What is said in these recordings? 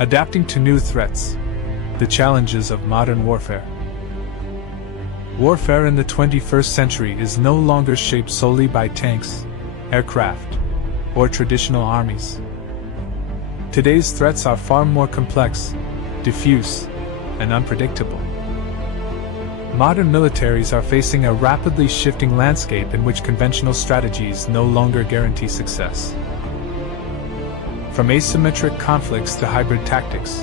Adapting to new threats. The challenges of modern warfare. Warfare in the 21st century is no longer shaped solely by tanks, aircraft, or traditional armies. Today's threats are far more complex, diffuse, and unpredictable. Modern militaries are facing a rapidly shifting landscape in which conventional strategies no longer guarantee success. From asymmetric conflicts to hybrid tactics,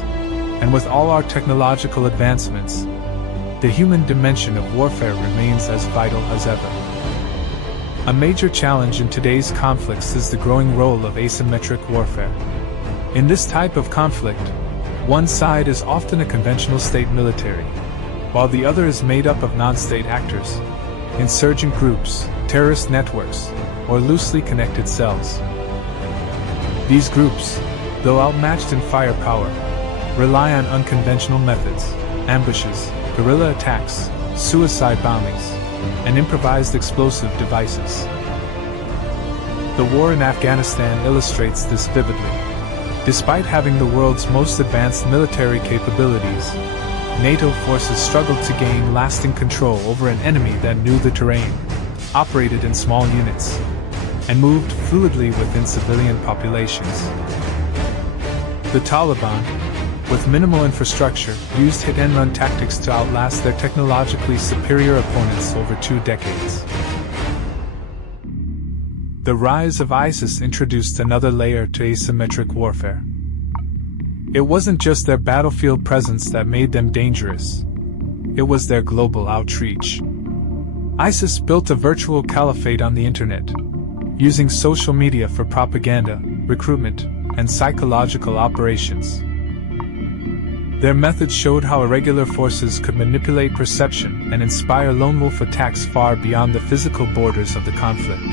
and with all our technological advancements, the human dimension of warfare remains as vital as ever. A major challenge in today's conflicts is the growing role of asymmetric warfare. In this type of conflict, one side is often a conventional state military, while the other is made up of non-state actors, insurgent groups, terrorist networks, or loosely connected cells. These groups, though outmatched in firepower, rely on unconventional methods, ambushes, guerrilla attacks, suicide bombings, and improvised explosive devices. The war in Afghanistan illustrates this vividly. Despite having the world's most advanced military capabilities, NATO forces struggled to gain lasting control over an enemy that knew the terrain, operated in small units, and moved fluidly within civilian populations. The Taliban, with minimal infrastructure, used hit-and-run tactics to outlast their technologically superior opponents over 2 decades. The rise of ISIS introduced another layer to asymmetric warfare. It wasn't just their battlefield presence that made them dangerous. It was their global outreach. ISIS built a virtual caliphate on the internet, using social media for propaganda, recruitment, and psychological operations. Their methods showed how irregular forces could manipulate perception and inspire lone wolf attacks far beyond the physical borders of the conflict.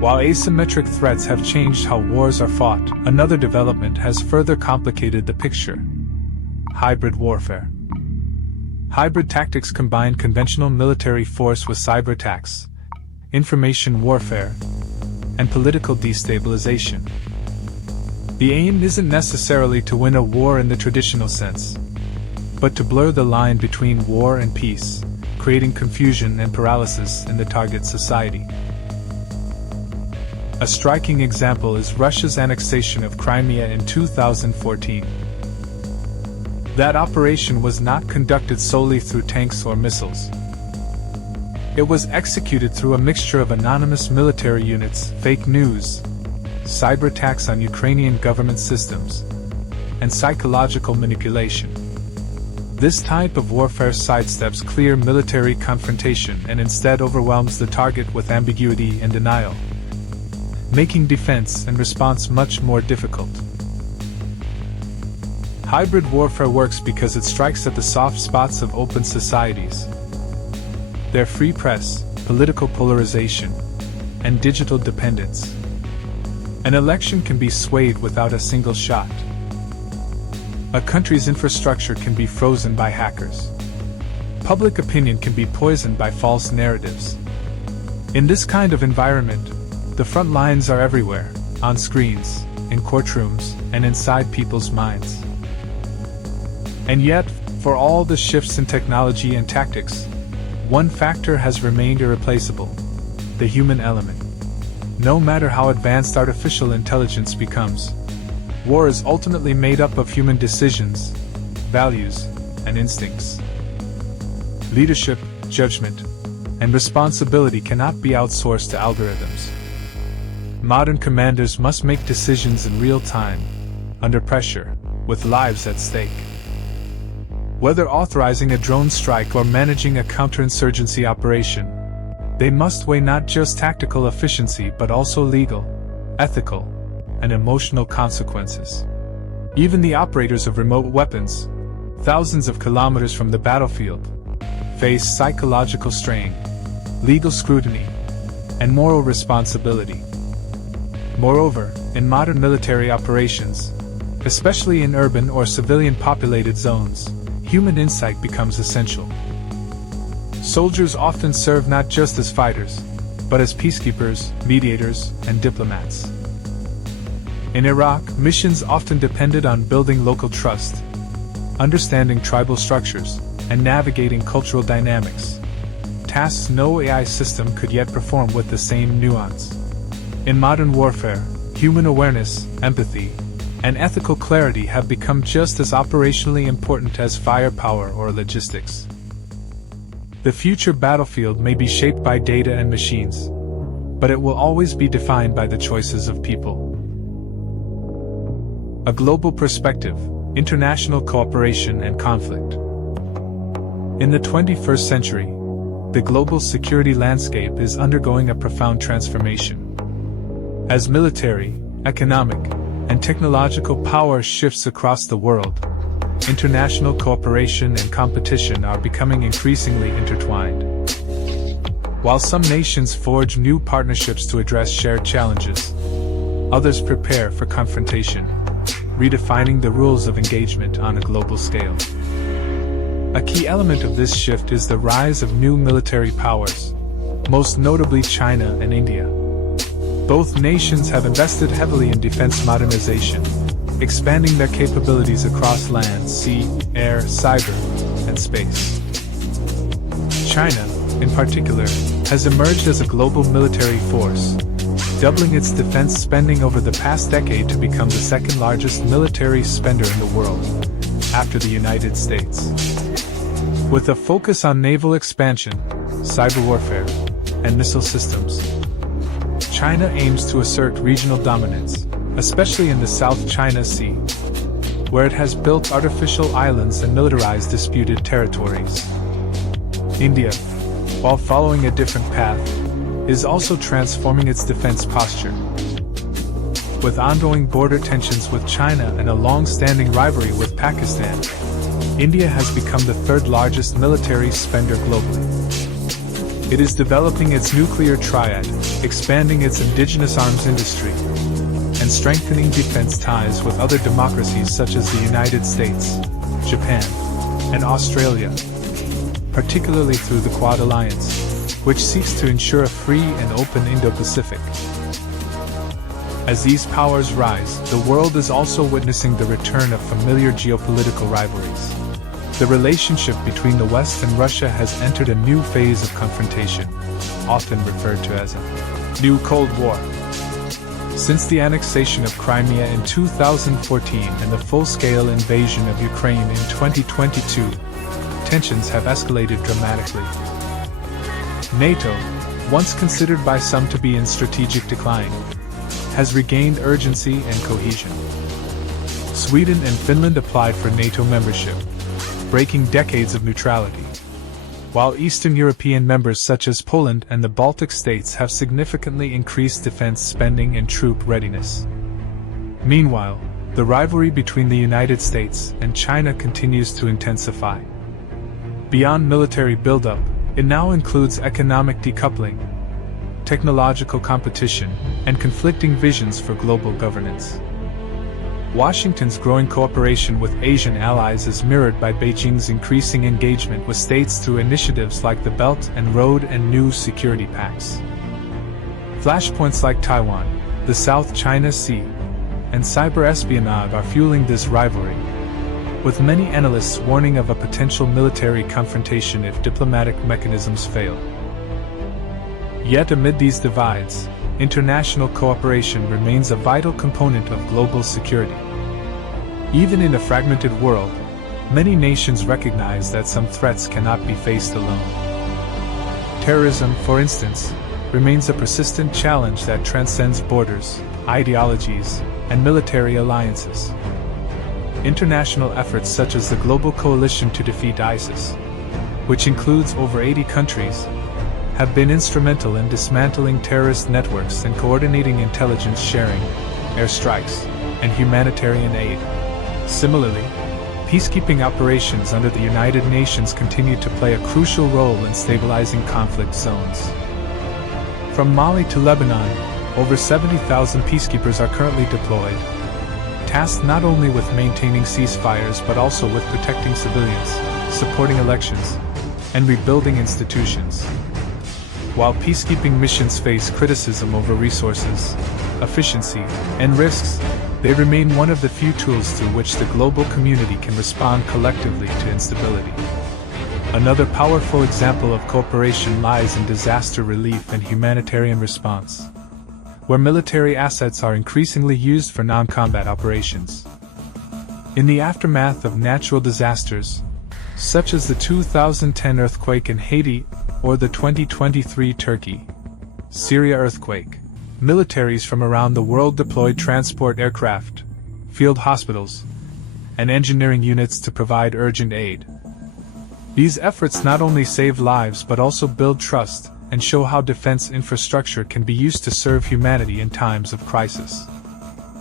While asymmetric threats have changed how wars are fought, another development has further complicated the picture: hybrid warfare. Hybrid tactics combine conventional military force with cyberattacks, information warfare, and political destabilization. The aim isn't necessarily to win a war in the traditional sense, but to blur the line between war and peace, creating confusion and paralysis in the target society. A striking example is Russia's annexation of Crimea in 2014. That operation was not conducted solely through tanks or missiles. It was executed through a mixture of anonymous military units, fake news, cyberattacks on Ukrainian government systems, and psychological manipulation. This type of warfare sidesteps clear military confrontation and instead overwhelms the target with ambiguity and denial, making defense and response much more difficult. Hybrid warfare works because it strikes at the soft spots of open societies. Their free press, political polarization, and digital dependence. An election can be swayed without a single shot. A country's infrastructure can be frozen by hackers. Public opinion can be poisoned by false narratives. In this kind of environment, the front lines are everywhere, on screens, in courtrooms, and inside people's minds. And yet, for all the shifts in technology and tactics, one factor has remained irreplaceable: the human element. No matter how advanced artificial intelligence becomes, war is ultimately made up of human decisions, values, and instincts. Leadership, judgment, and responsibility cannot be outsourced to algorithms. Modern commanders must make decisions in real time, under pressure, with lives at stake. Whether authorizing a drone strike or managing a counterinsurgency operation, they must weigh not just tactical efficiency but also legal, ethical, and emotional consequences. Even the operators of remote weapons, thousands of kilometers from the battlefield, face psychological strain, legal scrutiny, and moral responsibility. Moreover, in modern military operations, especially in urban or civilian-populated zones, human insight becomes essential. Soldiers often serve not just as fighters, but as peacekeepers, mediators, and diplomats. In Iraq, missions often depended on building local trust, understanding tribal structures, and navigating cultural dynamics. Tasks no AI system could yet perform with the same nuance. In modern warfare, human awareness, empathy, and ethical clarity have become just as operationally important as firepower or logistics. The future battlefield may be shaped by data and machines, but it will always be defined by the choices of people. A global perspective, international cooperation and conflict. In the 21st century, the global security landscape is undergoing a profound transformation. As military, economic, and technological power shifts across the world, international cooperation and competition are becoming increasingly intertwined. While some nations forge new partnerships to address shared challenges, others prepare for confrontation, redefining the rules of engagement on a global scale. A key element of this shift is the rise of new military powers, most notably China and India. Both nations have invested heavily in defense modernization, expanding their capabilities across land, sea, air, cyber, and space. China, in particular, has emerged as a global military force, doubling its defense spending over the past decade to become the second-largest military spender in the world, after the United States. With a focus on naval expansion, cyber warfare, and missile systems, China aims to assert regional dominance, especially in the South China Sea, where it has built artificial islands and militarized disputed territories. India, while following a different path, is also transforming its defense posture. With ongoing border tensions with China and a long-standing rivalry with Pakistan, India has become the third-largest military spender globally. It is developing its nuclear triad, expanding its indigenous arms industry, and strengthening defense ties with other democracies such as the United States, Japan, and Australia, particularly through the Quad Alliance, which seeks to ensure a free and open Indo-Pacific. As these powers rise, the world is also witnessing the return of familiar geopolitical rivalries. The relationship between the West and Russia has entered a new phase of confrontation, often referred to as a new Cold War. Since the annexation of Crimea in 2014 and the full-scale invasion of Ukraine in 2022, tensions have escalated dramatically. NATO, once considered by some to be in strategic decline, has regained urgency and cohesion. Sweden and Finland applied for NATO membership, breaking decades of neutrality, while Eastern European members such as Poland and the Baltic states have significantly increased defense spending and troop readiness. Meanwhile, the rivalry between the United States and China continues to intensify. Beyond military buildup, it now includes economic decoupling, technological competition, and conflicting visions for global governance. Washington's growing cooperation with Asian allies is mirrored by Beijing's increasing engagement with states through initiatives like the Belt and Road and new security pacts. Flashpoints like Taiwan, the South China Sea, and cyber espionage are fueling this rivalry, with many analysts warning of a potential military confrontation if diplomatic mechanisms fail. Yet amid these divides, international cooperation remains a vital component of global security. Even in a fragmented world, many nations recognize that some threats cannot be faced alone. Terrorism, for instance, remains a persistent challenge that transcends borders, ideologies, and military alliances. International efforts such as the Global Coalition to Defeat ISIS, which includes over 80 countries, have been instrumental in dismantling terrorist networks and coordinating intelligence sharing, airstrikes, and humanitarian aid. Similarly, peacekeeping operations under the United Nations continue to play a crucial role in stabilizing conflict zones. From Mali to Lebanon, over 70,000 peacekeepers are currently deployed, tasked not only with maintaining ceasefires but also with protecting civilians, supporting elections, and rebuilding institutions. While peacekeeping missions face criticism over resources, efficiency, and risks, they remain one of the few tools through which the global community can respond collectively to instability. Another powerful example of cooperation lies in disaster relief and humanitarian response, where military assets are increasingly used for non-combat operations. In the aftermath of natural disasters, such as the 2010 earthquake in Haiti or the 2023 Turkey, Syria earthquake, militaries from around the world deployed transport aircraft, field hospitals, and engineering units to provide urgent aid. These efforts not only save lives but also build trust and show how defense infrastructure can be used to serve humanity in times of crisis.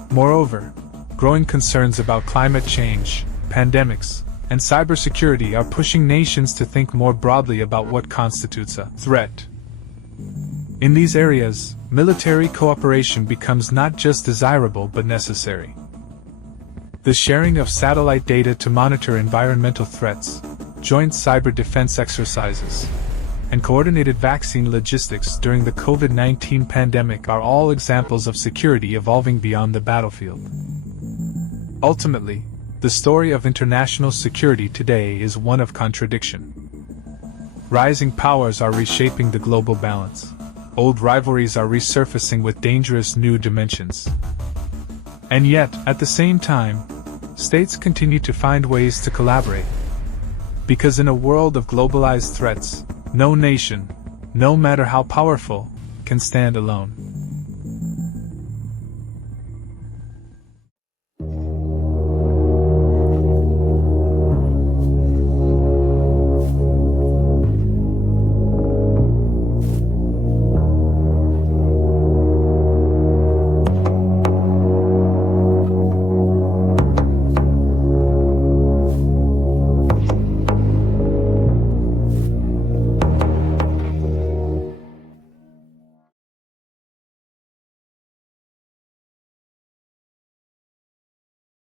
Moreover, growing concerns about climate change, pandemics, and cybersecurity are pushing nations to think more broadly about what constitutes a threat. In these areas, military cooperation becomes not just desirable but necessary. The sharing of satellite data to monitor environmental threats, joint cyber defense exercises, and coordinated vaccine logistics during the COVID-19 pandemic are all examples of security evolving beyond the battlefield. Ultimately, the story of international security today is one of contradiction. Rising powers are reshaping the global balance. Old rivalries are resurfacing with dangerous new dimensions. And yet, at the same time, states continue to find ways to collaborate. Because in a world of globalized threats, no nation, no matter how powerful, can stand alone.